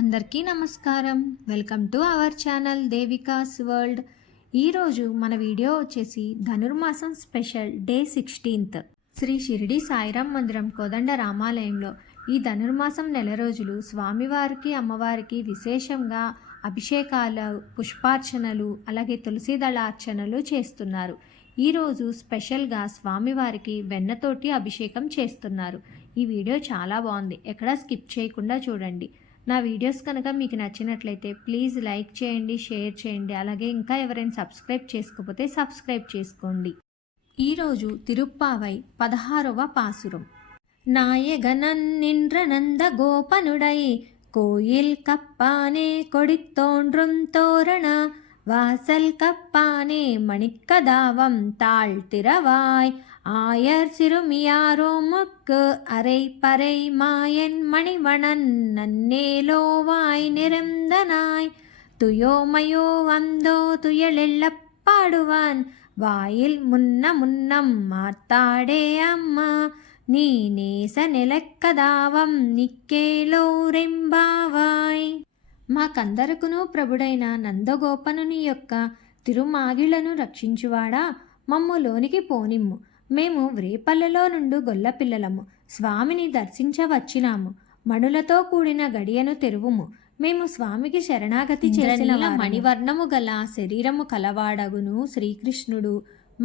అందరికీ నమస్కారం. Welcome to our channel Devika's world. ఈరోజు మన వీడియో వచ్చేసి Dhanurmasam special day 16th Shri Shirdi Sairam మందిరం కోదండ రామాలయంలో ఈ ధనుర్మాసం నెల రోజులు స్వామివారికి అమ్మవారికి విశేషంగా అభిషేకాలు, పుష్పార్చనలు, అలాగే తులసి దళార్చనలు చేస్తున్నారు. ఈరోజు స్పెషల్గా స్వామివారికి వెన్నతోటి అభిషేకం చేస్తున్నారు. ఈ వీడియో చాలా బాగుంది, ఎక్కడా స్కిప్ చేయకుండా చూడండి. నా వీడియోస్ కనుక మీకు నచ్చినట్లయితే ప్లీజ్ లైక్ చేయండి, షేర్ చేయండి. అలాగే ఇంకా ఎవరైనా సబ్స్క్రైబ్ చేసుకోకపోతే సబ్స్క్రైబ్ చేసుకోండి. ఈరోజు తిరుప్పావై 16వ పాసురం. நாயகனன் நின்ற நந்த கோபனுடை கோயில் கப்பானே கொடித்தோன்றும் தோரண வாசல் கப்பானே மணிக்கதாவம் தாழ்த்திரவாய் ஆயர் சிறுமியாரோமுக்கு அரை பறை மாயன் மணிவணன் நன்னேலோவாய் நிறந்தனாய் துயோமயோ வந்தோ துயலெல்லப் பாடுவான் வாயில் முன்னம் மாத்தாடே அம்மா నీ నేస నెలక్కదావం నిక్కేలోరెంబావాయ్. మాకందరకును ప్రభుడైన నందగోపనుని యొక్క తిరుమాగిళ్లను రక్షించువాడా, మమ్ము లోనికి పోనిమ్ము. మేము వ్రేపల్లెలో నుండి గొల్లపిల్లలము, స్వామిని దర్శించవచ్చినాము. మణులతో కూడిన గడియను తెరువుము. మేము స్వామికి శరణాగతి చేసిన మణివర్ణము గల శరీరము కలవాడగును శ్రీకృష్ణుడు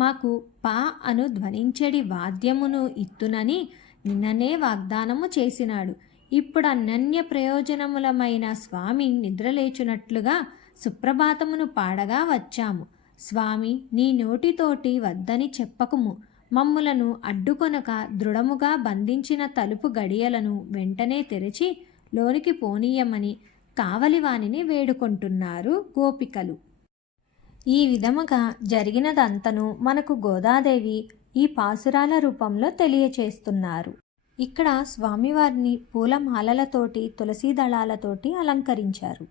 మాకు పా అను ధ్వనించెడి వాద్యమును ఇత్తునని నిన్ననే వాగ్దానము చేసినాడు. ఇప్పుడు అనన్య ప్రయోజనములమైన స్వామి నిద్రలేచునట్లుగా సుప్రభాతమును పాడగా వచ్చాము. స్వామి, నీ నోటితోటి వద్దని చెప్పకుము. మమ్ములను అడ్డుకొనక దృఢముగా బంధించిన తలుపు గడియలను వెంటనే తెరిచి లోనికి పోనీయమని కావలివానిని వేడుకుంటున్నారు గోపికలు. ఈ విధముగా జరిగినదంతను మనకు గోదాదేవి ఈ పాసురాల రూపంలో తెలియచేస్తున్నారు. ఇక్కడ స్వామివారిని పూలమాలలతోటి, తులసీ దళాలతోటి అలంకరించారు.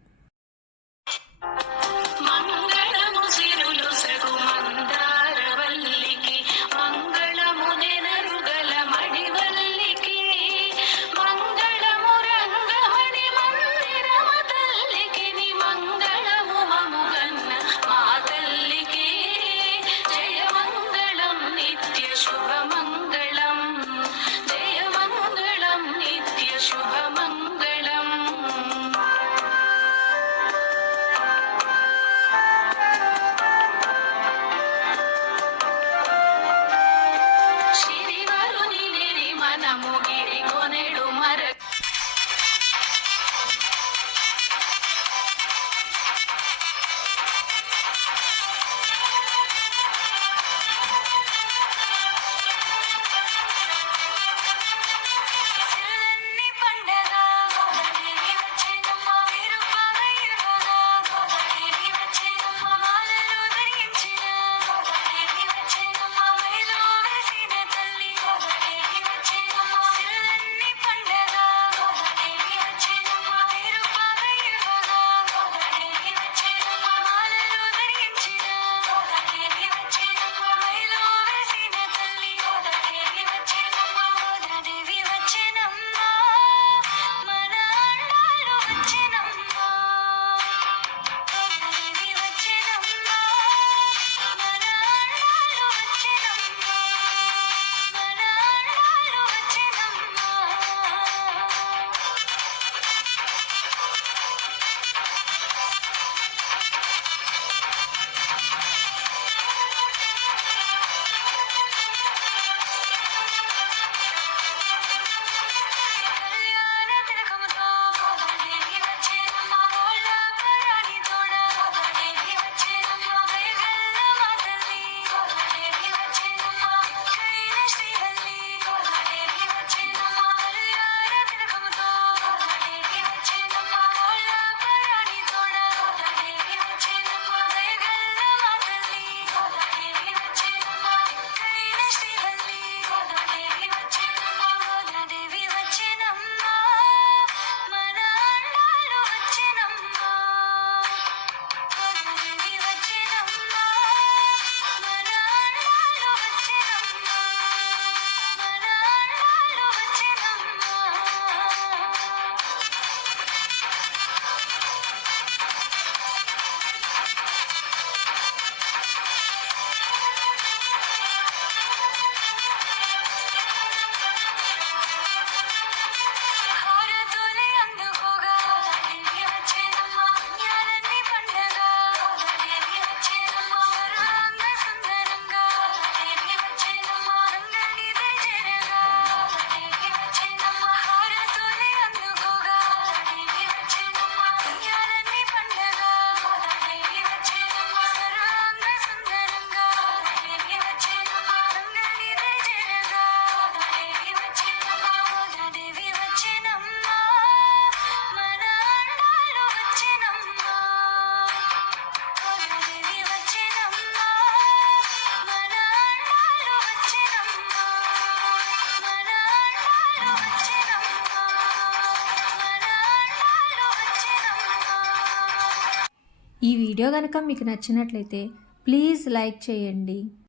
ఈ వీడియో కనుక మీకు నచ్చినట్లయితే ప్లీజ్ లైక్ చేయండి.